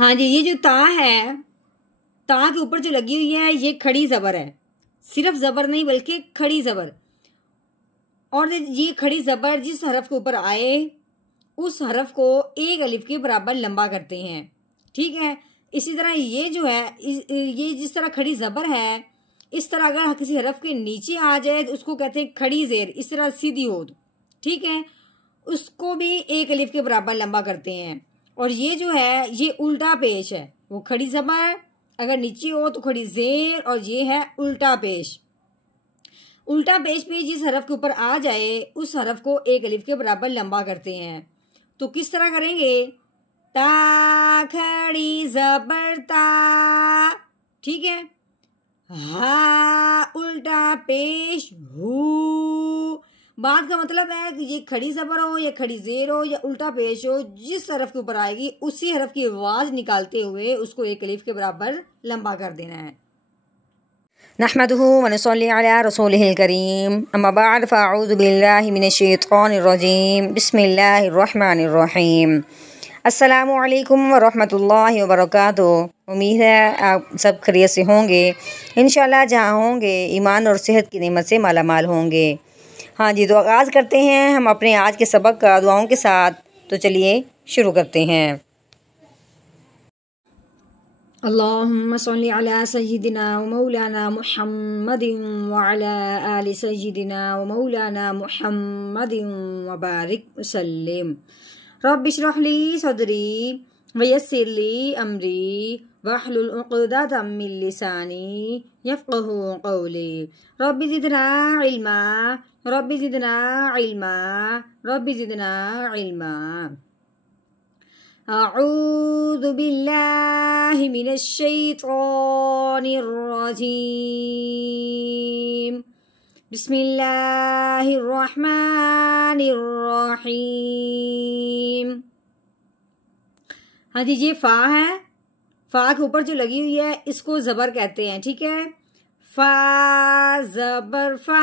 हाँ जी, ये जो ता है, ता के ऊपर जो लगी हुई है ये खड़ी जबर है, सिर्फ जबर नहीं बल्कि खड़ी जबर। और ये खड़ी जबर जिस हरफ के ऊपर आए उस हरफ को एक अलिफ के बराबर लंबा करते हैं, ठीक है। इसी तरह ये जो है ये जिस तरह खड़ी जबर है, इस तरह अगर किसी हरफ के नीचे आ जाए तो उसको कहते हैं खड़ी जेर, इस तरह सीधी हो तो, ठीक है, उसको भी एक अलिफ के बराबर लंबा करते हैं। और ये जो है ये उल्टा पेश है, वो खड़ी जबर अगर नीचे हो तो खड़ी जेर, और ये है उल्टा पेश। उल्टा पेश पे जिस हरफ के ऊपर आ जाए उस हरफ को एक अलिफ के बराबर लंबा करते हैं। तो किस तरह करेंगे? ता खड़ी जबर ता, ठीक है। हा उल्टा पेश हू। बात का मतलब है कि ये खड़ी जबर हो या खड़ी जेर हो या उल्टा पेश हो, जिस हरफ के ऊपर आएगी उसी हरफ की आवाज निकालते हुए उसको एक अलिफ के बराबर लंबा कर देना है। नहमदुहु व नसल्ली अला रसूलिहिल करीम, अम्मा बाद फ़अऊज़ु बिल्लाहि मिनश शैतानिर रजीम, बिस्मिल्लाहिर रहमानिर रहीम। अस्सलामु अलैकुम व रहमतुल्लाहि व बरकातुहू। उम्मीद है आप सब खैरियत से होंगे। इंशाल्लाह जहाँ होंगे ईमान और सेहत की नेमत से माला माल होंगे। हाँ जी, तो आगाज़ करते हैं हम अपने आज के सबक का दुआओं के साथ। तो चलिए शुरू करते हैं। अल्लाहुम्मा सल्ली अला सय्यिदिना व मौलाना मुहम्मदिन व अला आलि सय्यिदिना व मौलाना मुहम्मदिन व बारिक वसल्लिम। रब्बि इश्रह ली सदरी व यस्सिर ली अमरी वहलुल उक़दतम मिन लिसानी यफ़क़हू क़ौली। Rabbi ज़िदना इल्मा, rabbi ज़िदना इल्मा, rabbi ज़िदना इल्मा। अऊज़ु बिल्लाहि मिनश शैतानिर रजीम, बिस्मिल्लाहिर रहमानिर रहीम। हाँ जी, ये फा है, फा के ऊपर जो लगी हुई है इसको जबर कहते हैं, ठीक है। फा जबर फा।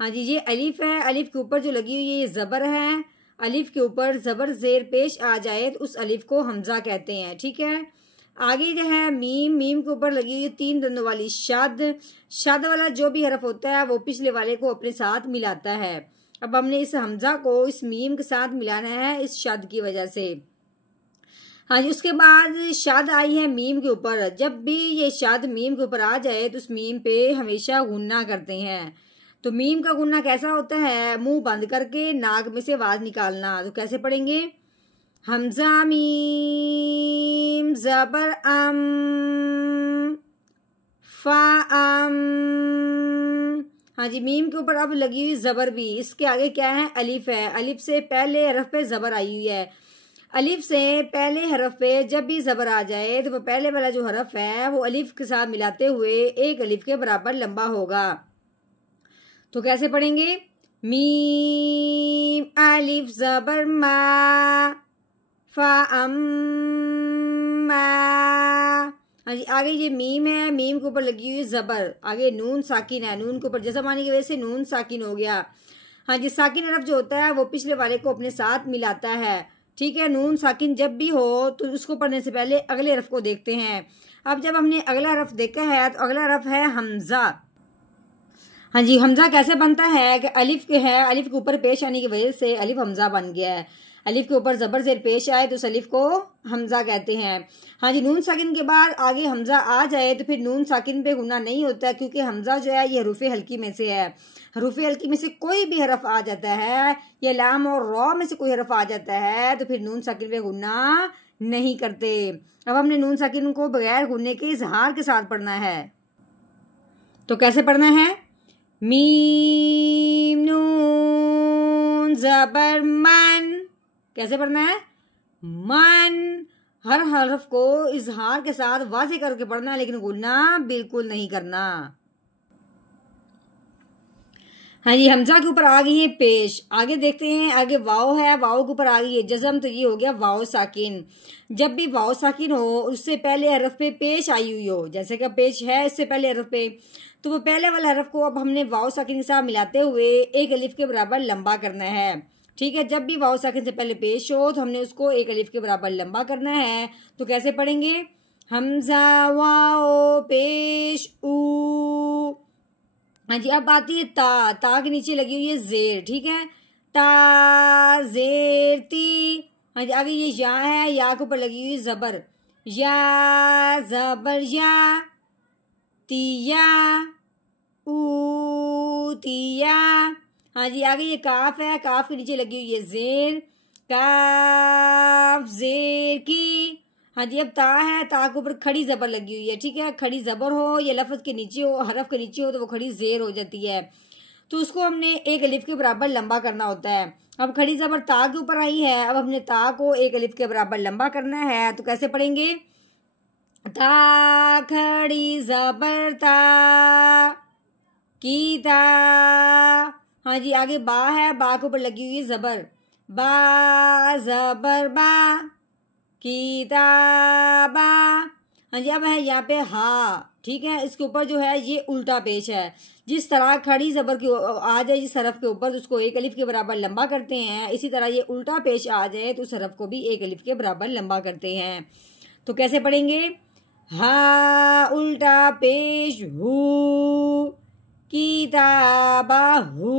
हाँ जी, ये अलिफ है, अलिफ के ऊपर जो लगी हुई है ये जबर है। अलिफ के ऊपर जबर जेर पेश आ जाए तो उस अलिफ को हमजा कहते हैं, ठीक है। आगे जो है मीम, मीम के ऊपर लगी हुई तीन दंदों वाली शद। शद वाला जो भी हरफ होता है वो पिछले वाले को अपने साथ मिलाता है। अब हमने इस हमजा को इस मीम के साथ मिलाना है इस शद की वजह से। हाँ जी, उसके बाद शद आई है मीम के ऊपर। जब भी ये शद मीम के ऊपर आ जाए तो उस मीम पे हमेशा गुन्ना करते हैं। तो मीम का गुन्ना कैसा होता है? मुंह बंद करके नाक में से आवाज निकालना। तो कैसे पढ़ेंगे? हमजा मीम जबर अम, फा अम। हाँ जी, मीम के ऊपर अब लगी हुई जबर भी। इसके आगे क्या है? अलिफ है। अलिफ से पहले हरफ पे जबर आई हुई है। अलिफ से पहले हरफ पे जब भी जबर आ जाए तो वो पहले वाला जो हरफ है वो अलिफ के साथ मिलाते हुए एक अलिफ के बराबर लंबा होगा। तो कैसे पढ़ेंगे? मीम अलिफ जबर मा, फा अम मा। हाँ जी, आगे ये मीम है, मीम के ऊपर लगी हुई जबर। आगे नून साकिन है, नून के ऊपर जज़म आने की वजह से नून साकिन हो गया। हाँ जी, साकिन हरफ जो होता है वो पिछले वाले को अपने साथ मिलाता है, ठीक है। नून साकिन जब भी हो तो उसको पढ़ने से पहले अगले हरफ को देखते हैं। अब जब हमने अगला हरफ देखा है तो अगला हरफ है हमजा। हाँ जी, हमजा कैसे बनता है कि अलिफ के है, अलिफ के ऊपर पेश आने की वजह से अलिफ हमजा बन गया है। अलिफ के ऊपर जबर जेर पेश आए तो उस अलिफ को हमजा कहते हैं। हाँ जी, नून साकिन के बाद आगे हमजा आ जाए तो फिर नून साकिन पे गुना नहीं होता, क्योंकि हमजा जो है ये हरूफ हल्की में से है। हरूफ हल्की में से कोई भी हरफ आ जाता है या लाम और रॉ में से कोई हरफ आ जाता है तो फिर नून साकिन पे गुना नहीं करते। अब हमने नून साकिन को बगैर गुन्ने के इजहार के साथ पढ़ना है। तो कैसे पढ़ना है? मीम नून जबर मन। कैसे पढ़ना है? मन। हर हरफ को इजहार के साथ वाज़े करके पढ़ना है, लेकिन गुन्ना बिल्कुल नहीं करना। हाँ जी, हमजा के ऊपर आ गई है पेश। आगे देखते हैं, आगे वाव है, वाव के ऊपर आ गई है जज़म, तो ये हो गया वाव साकिन। जब भी वाव साकिन हो उससे पहले हरफ पे पेश आई हुई हो, जैसे कि पेश है इससे पहले हरफ पे, तो वो पहले वाले हरफ को अब हमने वाव साकिन के साथ मिलाते हुए एक अलिफ के बराबर लंबा करना है, ठीक है, जब भी वाव साकिन से पहले पेश हो तो हमने उसको एक अलिफ के बराबर लंबा करना है। तो कैसे पढ़ेंगे? हमजा वाओ पेश ऊ। हाँ जी, अब आती है ता। ता के नीचे लगी हुई है जेर, ठीक है, ता जेर ती। हाँ जी, आगे ये या है, या के ऊपर लगी हुई जबर, या जबर या, तिया ऊ तिया। हाँ जी, आगे ये काफ है, काफ के नीचे लगी हुई है जेर, काफ जेर की। हाँ जी, अब ता है, ता के ऊपर खड़ी जबर लगी हुई है, ठीक है, खड़ी जबर हो या लफ्ज के नीचे हो, हरफ के नीचे हो तो वो खड़ी जेर हो जाती है। तो उसको हमने एक अलिफ के बराबर लंबा करना होता है। अब खड़ी जबर ता के ऊपर आई है, अब हमने ता को एक अलिफ के बराबर लंबा करना है। तो कैसे पढ़ेंगे? ता खड़ी जबर ता की ता। हाँ जी, आगे बा है, बा के ऊपर लगी हुई जबर, बा जबर बा, किताबा। हाँ जी, अब है यहाँ पे हा, ठीक है, इसके ऊपर जो है ये उल्टा पेश है। जिस तरह खड़ी जबर की आ जाए जिस हरफ के ऊपर तो उसको एक अलिफ के बराबर लंबा करते हैं, इसी तरह ये उल्टा पेश आ जाए तो उस हरफ को भी एक अलिफ के बराबर लंबा करते हैं। तो कैसे पढ़ेंगे? हा उल्टा पेश हु, किताबा हु।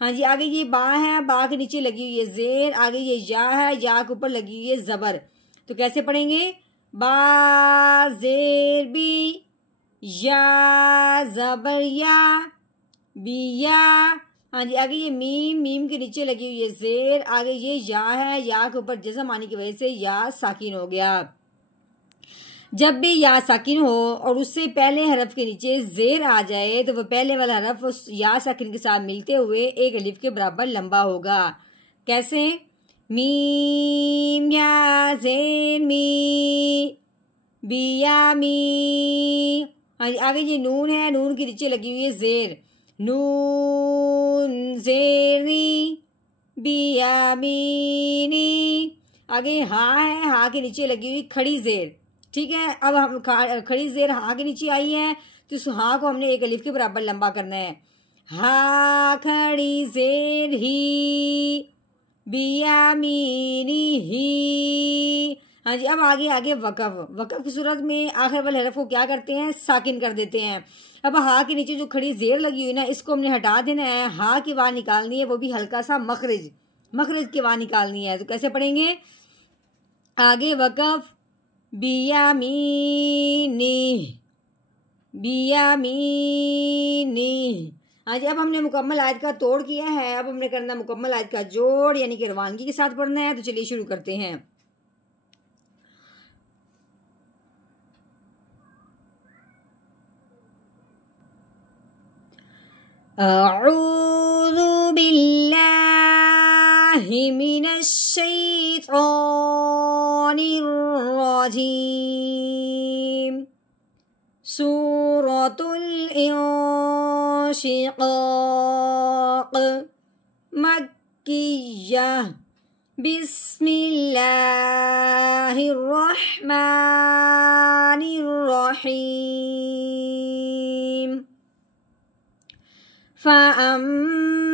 हाँ जी, आगे ये बा है, बा के नीचे लगी हुई है जेर, आगे ये या है, या के ऊपर लगी हुई है जबर। तो कैसे पढ़ेंगे? बा जेर बी, या जबर या, बिया। हाँ जी, आगे ये मीम, मीम के नीचे लगी हुई है जेर, आगे ये या है, या के ऊपर जज़म आने की वजह से या साकिन हो गया। जब भी या साकिन हो और उससे पहले हरफ के नीचे जेर आ जाए तो वह पहले वाला हरफ उस या साकिन के साथ मिलते हुए एक अलिफ के बराबर लंबा होगा। कैसे? मीम या जेर मी, बिया मी। आगे ये नून है, नून के नीचे लगी हुई है जेर, नून जेरी, बिया मीनी। आगे हा है, हा के नीचे लगी हुई खड़ी जेर, ठीक है। अब हम खड़ी जेर हा के नीचे आई है तो इस हा को हमने एक अलिफ के बराबर लंबा करना है। हा खड़ी जेर ही, बिया मीनी ही। हाँ जी, अब आगे आगे वकफ। वकफ की सूरत में आखिर वाले हरफ को क्या करते हैं? साकिन कर देते हैं। अब हा के नीचे जो खड़ी जेर लगी हुई ना, इसको हमने हटा देना है, हा की वाह निकालनी है, वो भी हल्का सा मखरज, मखरज की वाह निकालनी है। तो कैसे पढ़ेंगे? आगे वकफ बिया मीनी, बिया मीनी। हाँ जी, अब हमने मुकम्मल आयत का तोड़ किया है, अब हमने करना मुकम्मल आयत का जोड़, यानी कि रवानगी के साथ पढ़ना है। तो चलिए शुरू करते हैं। अऊज़ु बिल्लाहि मिनश शैतानिर रजीम। सूरतुल इंशिक़ाक़ मक्किय्यह। बिस्मिल्लाहिर रहमानिर रहीम। फ़अम्मा